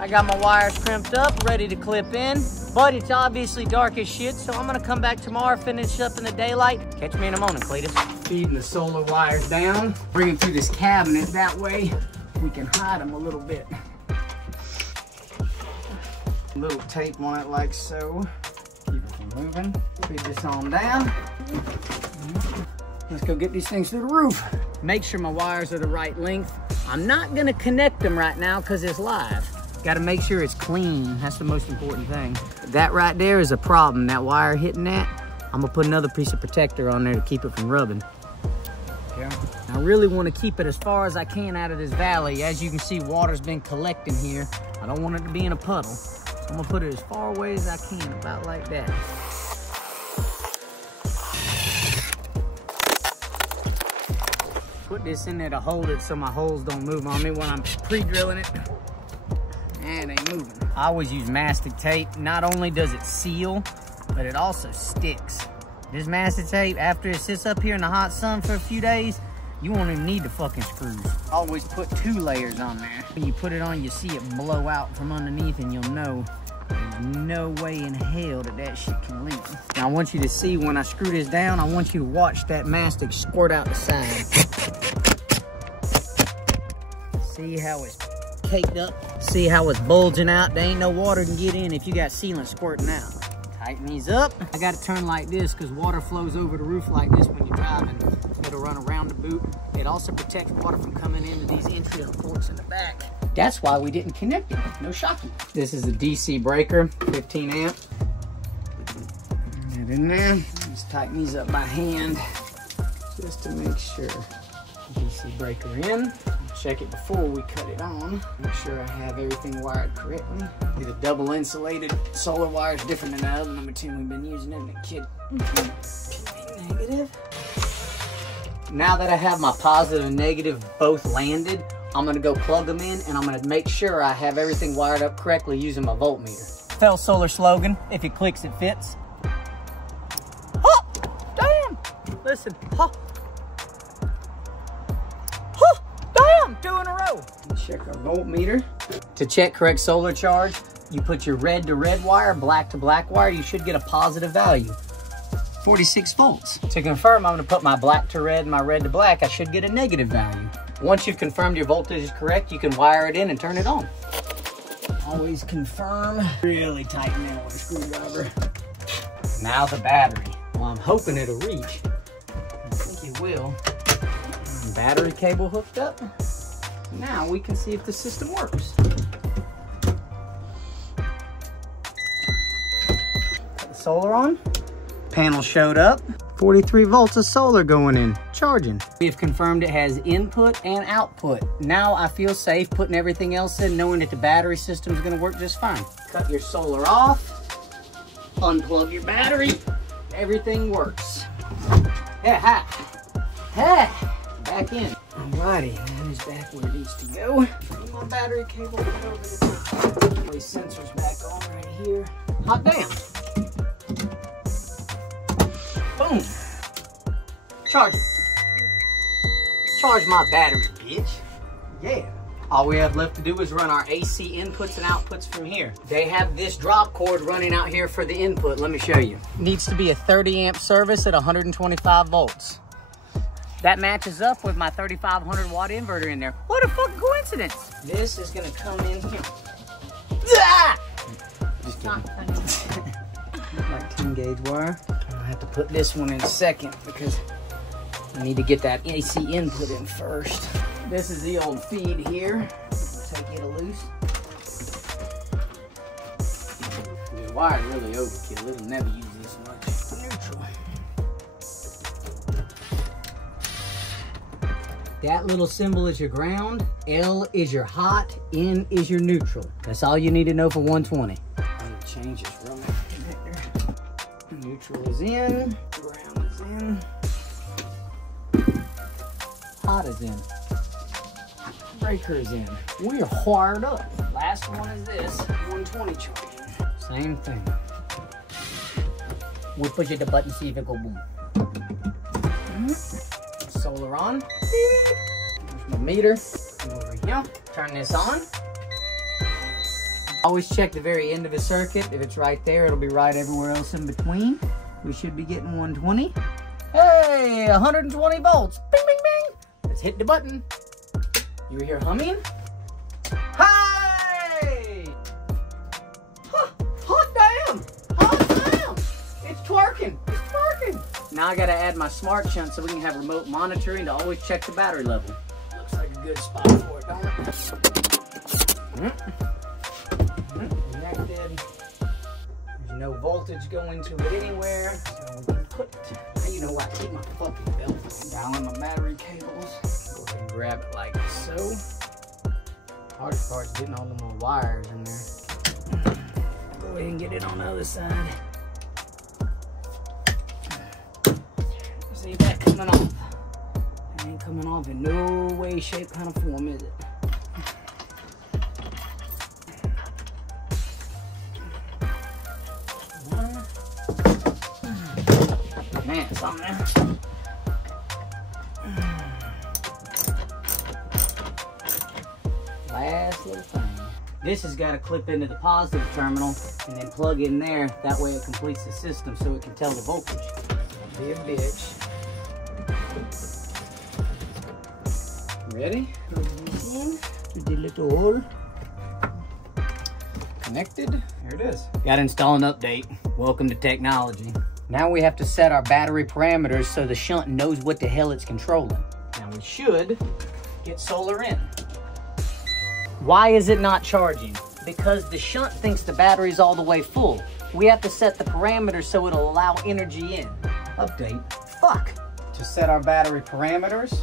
I got my wires crimped up, ready to clip in, but it's obviously dark as shit, so I'm gonna come back tomorrow, finish up in the daylight. Catch me in a moment, Cletus. Feeding the solar wires down, bring them through this cabinet. That way we can hide them a little bit. A little tape on it like so. Keep it from moving. Feed this on down. Let's go get these things through the roof. Make sure my wires are the right length. I'm not gonna connect them right now because it's live. Gotta make sure it's clean. That's the most important thing. That right there is a problem. That wire hitting that, I'm gonna put another piece of protector on there to keep it from rubbing. Okay. I really wanna keep it as far as I can out of this valley. As you can see, water's been collecting here. I don't want it to be in a puddle. So I'm gonna put it as far away as I can, about like that. Put this in there to hold it so my holes don't move on me when I'm pre-drilling it. And it ain't moving. I always use mastic tape. Not only does it seal, but it also sticks. This mastic tape, after it sits up here in the hot sun for a few days, you won't even need the fucking screws. Always put 2 layers on there. When you put it on, you see it blow out from underneath and you'll know there's no way in hell that that shit can leak. Now I want you to see when I screw this down, I want you to watch that mastic squirt out the side. See how it's caked up? See how it's bulging out? There ain't no water can get in if you got sealant squirting out. Tighten these up. I got to turn like this because water flows over the roof like this when you're driving. It'll run around the boot. It also protects water from coming into these entry ports in the back. That's why we didn't connect it. No shocking. This is a DC breaker, 15 amp. Put it in there. Just tighten these up by hand just to make sure. DC breaker in. Check it before we cut it on. Make sure I have everything wired correctly. The double insulated solar wire is different than the other number 2 we've been using in the kit. Negative. Now that I have my positive and negative both landed, I'm gonna go plug them in and I'm gonna make sure I have everything wired up correctly using my voltmeter. Fell Solar slogan, if it clicks, it fits. Oh, damn! Listen, huh? 2 in a row. Check our voltmeter. To check correct solar charge, you put your red to red wire, black to black wire, you should get a positive value. 46 volts. To confirm, I'm gonna put my black to red and my red to black, I should get a negative value. Once you've confirmed your voltage is correct, you can wire it in and turn it on. Always confirm. Really tighten that with a screwdriver. Now the battery. Well, I'm hoping it'll reach. I think it will. Battery cable hooked up. Now we can see if the system works. Put the solar on. Panel showed up. 43 volts of solar going in, charging. We've confirmed it has input and output. Now I feel safe putting everything else in, knowing that the battery system is gonna work just fine. Cut your solar off, unplug your battery, everything works. Yeah, back in. Alrighty, that is back where it needs to go. Put my battery cable over the top. These sensors back on right here. Hot damn. Boom. Charge it. Charge my battery, bitch. Yeah. All we have left to do is run our AC inputs and outputs from here. They have this drop cord running out here for the input. Let me show you. Needs to be a 30 amp service at 125 volts. That matches up with my 3500 watt inverter in there. What a fucking coincidence. This is gonna come in here. Ah! Just kidding. Like 10 gauge wire. I have to put this one in second because I need to get that AC input in first. This is the old feed here. Take it loose. The wire is really overkill. It'll never use this much. Neutral. That little symbol is your ground, L is your hot, N is your neutral. That's all you need to know for 120. I'm gonna change this real connector. Neutral is in, ground is in, hot is in, breaker is in. We are wired up. Last one is this, 120 charging. Same thing. We'll push it the button, see if it go boom. Solar on. There's my meter. Come over here. Turn this on. Always check the very end of the circuit. If it's right there, it'll be right everywhere else in between. We should be getting 120. Hey, 120 volts. Bing, bing, bing. Let's hit the button. You hear humming? Hey! Hot damn! Hot damn! It's twerking. It's twerking. Now I gotta add my smart shunt so we can have remote monitoring to always check the battery level. Looks like a good spot for it, don't it? Connected. There's no voltage going to it anywhere. So we can put, you know, I keep my fucking belt down on my battery cables. Go ahead and grab it like so. Hardest part's getting all the little wires in there. Go ahead and get it on the other side. See that coming off. It ain't coming off in no way, shape, kind of form, is it? Man, something there. Last little thing. This has got to clip into the positive terminal and then plug in there. That way it completes the system so it can tell the voltage. Be a bitch. Ready? To the little hole. Connected. Here it is. Got to install an update. Welcome to technology. Now we have to set our battery parameters so the shunt knows what the hell it's controlling. Now we should get solar in. Why is it not charging? Because the shunt thinks the battery's all the way full. We have to set the parameters so it'll allow energy in. Update. Fuck. To set our battery parameters,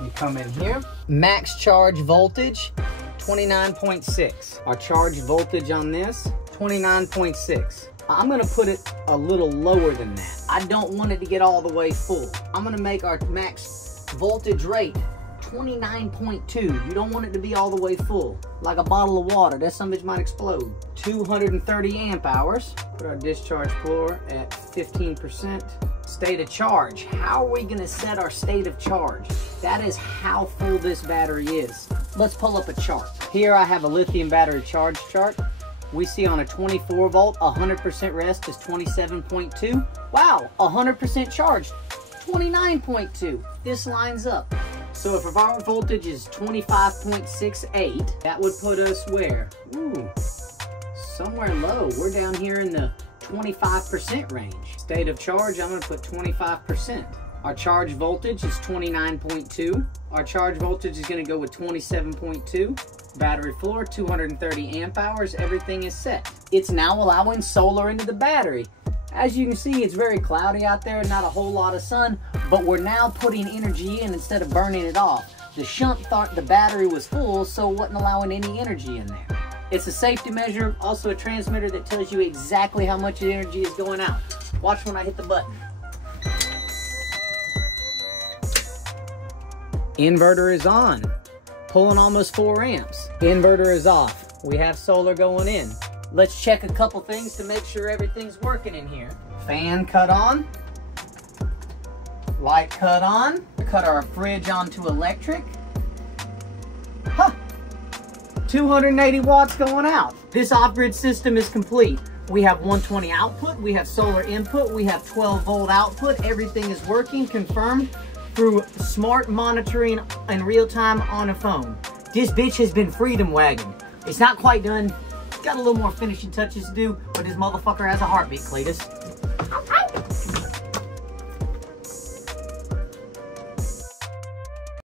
you come in here. Max charge voltage, 29.6. Our charge voltage on this, 29.6. I'm gonna put it a little lower than that. I don't want it to get all the way full. I'm gonna make our max voltage rate 29.2. You don't want it to be all the way full. Like a bottle of water, that some bitch might explode. 230 amp hours. Put our discharge floor at 15%. State of charge. How are we gonna set our state of charge? That is how full this battery is. Let's pull up a chart. Here I have a lithium battery charge chart. We see on a 24 volt, 100% rest is 27.2. Wow, 100% charged, 29.2. This lines up. So if our voltage is 25.68, that would put us where? Ooh, somewhere low. We're down here in the 25% range. State of charge, I'm gonna put 25%. Our charge voltage is 29.2. Our charge voltage is gonna go with 27.2. Battery floor, 230 amp hours, everything is set. It's now allowing solar into the battery. As you can see, it's very cloudy out there, not a whole lot of sun, but we're now putting energy in instead of burning it off. The shunt thought the battery was full, so it wasn't allowing any energy in there. It's a safety measure, also a transmitter that tells you exactly how much energy is going out. Watch when I hit the button. Inverter is on, pulling almost 4 amps. Inverter is off. We have solar going in. Let's check a couple things to make sure everything's working in here. Fan cut on. Light cut on. Cut our fridge onto electric. Huh. 280 watts going out. This off-grid system is complete. We have 120 output, we have solar input, we have 12 volt output. Everything is working, confirmed through smart monitoring in real time on a phone. This bitch has been freedom wagging. It's not quite done. Got a little more finishing touches to do, but this motherfucker has a heartbeat, Cletus.